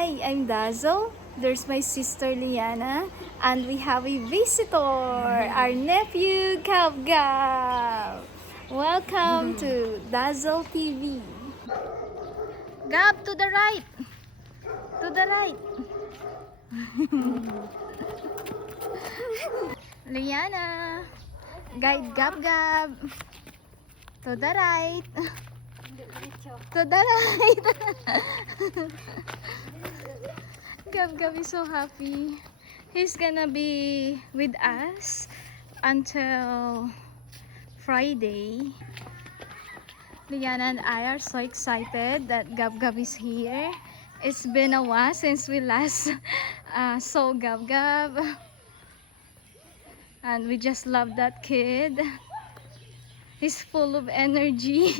Hi, I'm Dazzle. There's my sister Liana, and we have a visitor, our nephew Gab Gab. Welcome to Dazzle TV. Gab, to the right. To the right. Liana, guide Gab Gab. To the right. To the right. Gab Gab is so happy. He's gonna be with us until Friday. Liana and I are so excited that Gab Gab is here. It's been a while since we last saw Gab Gab. And we just love that kid. He's full of energy.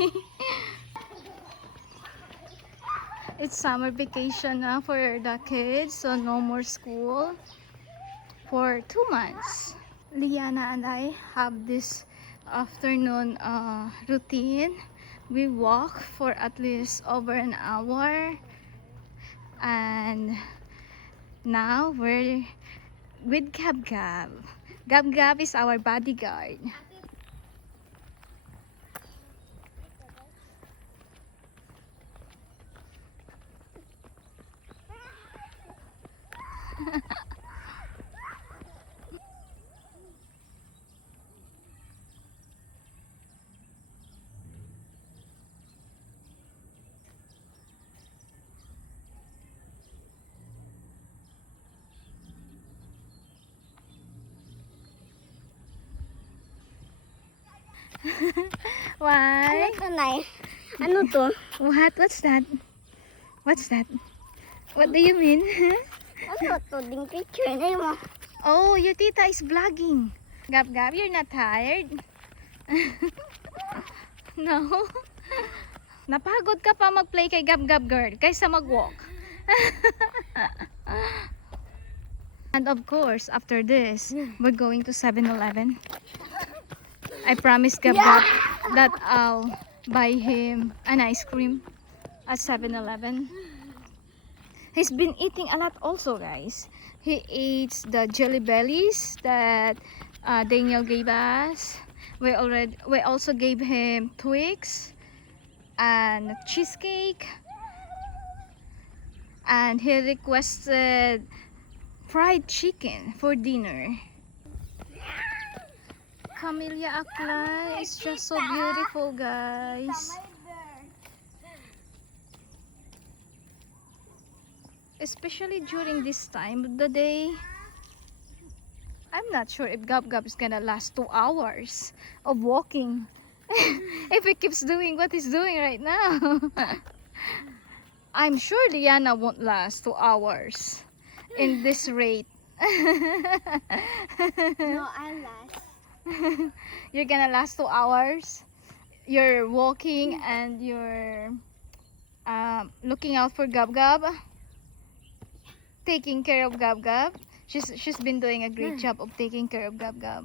It's summer vacation now for the kids, so no more school for 2 months. Liana and I have this afternoon routine. We walk for at least over an hour, and now we're with Gab Gab. Gab Gab is our bodyguard. Why? Ano to, Nay? Ano to? What? What's that? What's that? What do you mean? Ano to? Ding picture na mo. Oh, your tita is vlogging. Gab Gab, you're not tired? No? Napagod ka pa mag-play kay Gab Gab girl kaysa mag-walk. And of course, after this, we're going to 7-Eleven. I promised Gab Gab that I'll buy him an ice cream at 7-Eleven. He's been eating a lot also, guys. He eats the Jelly Bellies that Daniel gave us. We also gave him Twix and cheesecake, and he requested fried chicken for dinner. Camellia Aklan is just so beautiful, guys. Especially during this time of the day. I'm not sure if Gab Gab is gonna last 2 hours of walking. If he keeps doing what he's doing right now. I'm sure Liana won't last 2 hours in this rate. No, I last. You're gonna last 2 hours. You're walking and you're looking out for Gab Gab, taking care of Gab Gab. She's been doing a great job of taking care of Gab Gab.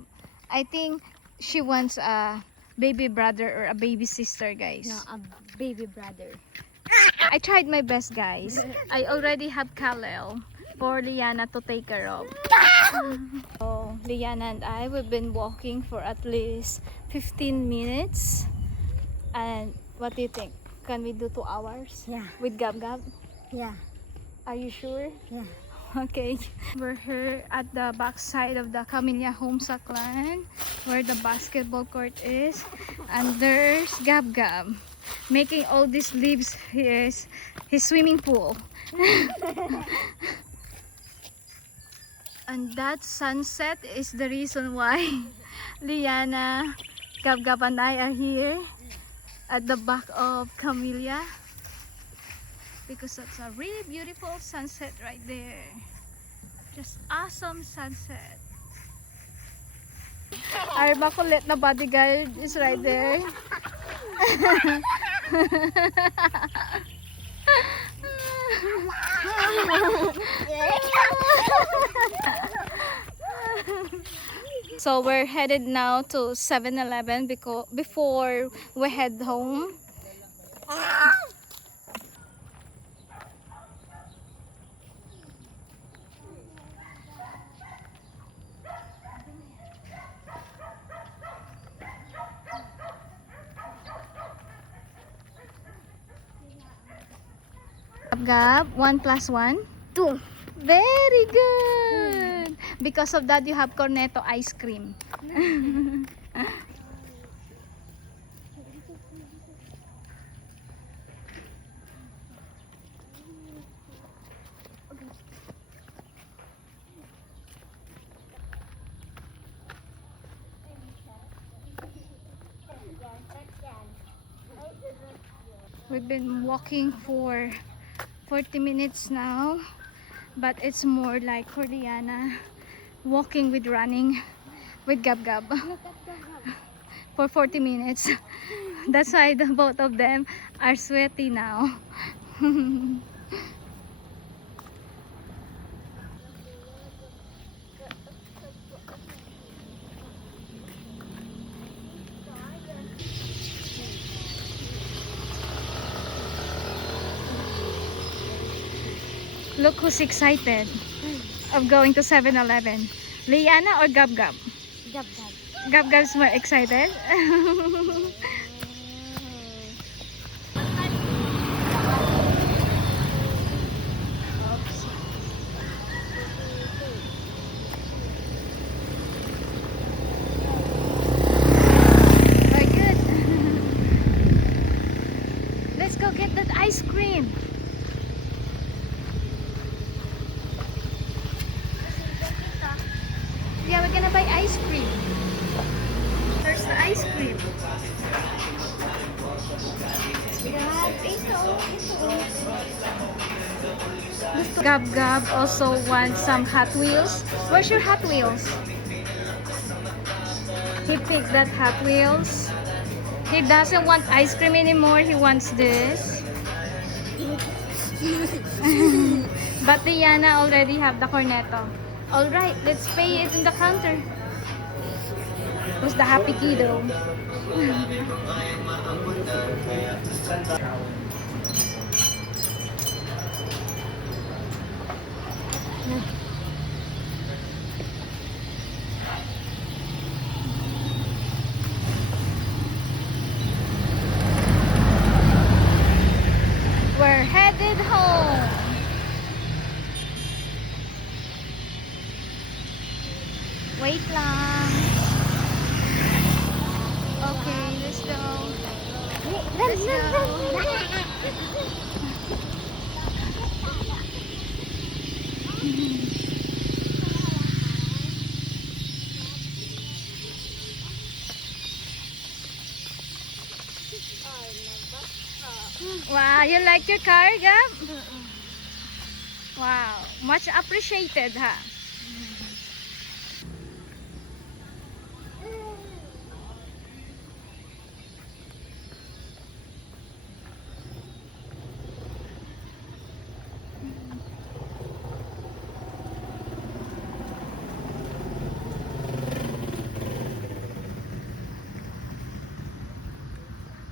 I think she wants a baby brother or a baby sister, guys. No, a baby brother. I tried my best, guys. I already have Kalel for Liana to take care of. So, Liana and I, we've been walking for at least 15 minutes. And what do you think? Can we do 2 hours? Yeah. With Gab Gab? Yeah. Are you sure? Yeah. Okay. We're here at the back side of the Camellia Homes Aklan, where the basketball court is. And there's Gab Gab making all these leaves his swimming pool. And that sunset is the reason why Liana, Gab Gab and I are here at the back of Camellia, because that's a really beautiful sunset right there. Just awesome sunset. Our makulit na bodyguard is right there. So we're headed now to 7-Eleven before we head home. Gab, 1 plus 1? 2. Very good! Because of that, you have cornetto ice cream. We've been walking for 40 minutes now, but it's more like Cordiana walking with running with Gab Gab for 40 minutes. That's why the both of them are sweaty now. Look who's excited of going to 7-Eleven. Liana or Gab Gab? Gab gab. Gab Gab's more excited. Very good. Let's go get that ice cream. Yeah, we're gonna buy ice cream. There's the ice cream. Gab Gab also wants some Hot Wheels. Where's your Hot Wheels? He picked that Hot Wheels. He doesn't want ice cream anymore. He wants this. But Diana already have the cornetto. Alright, let's pay it in the counter. Who's the happy kiddo? We're headed home. Wait lang. Okay, let's go. Let's go. Wow, you like your car, Gab? Wow, much appreciated, ha?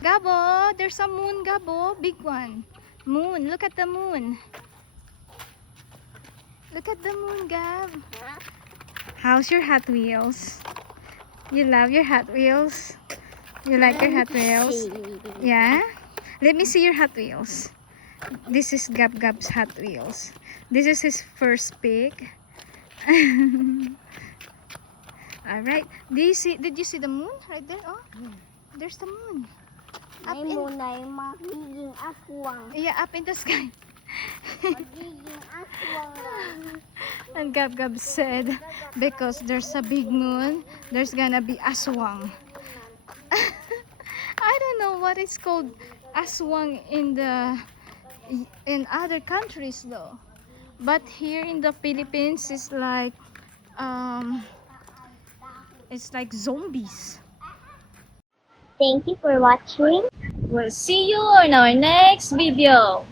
Gabo, there's a moon, Gabo. Big one. Moon, look at the moon. Look at the moon, Gab. How's your Hot Wheels? You love your Hot Wheels? You like your Hot Wheels? Yeah? Let me see your Hot Wheels. This is Gab Gab's Hot Wheels. This is his first pick. Alright. Did you see the moon right there? Oh, there's the moon. Up May in, muna yung magiging aswang. yeah, up in the sky. Magiging aswang lang. And Gab Gab said, because there's a big moon, there's gonna be aswang. I don't know what it's called aswang in other countries though. But here in the Philippines, it's like zombies. Thank you for watching. We'll see you on our next video.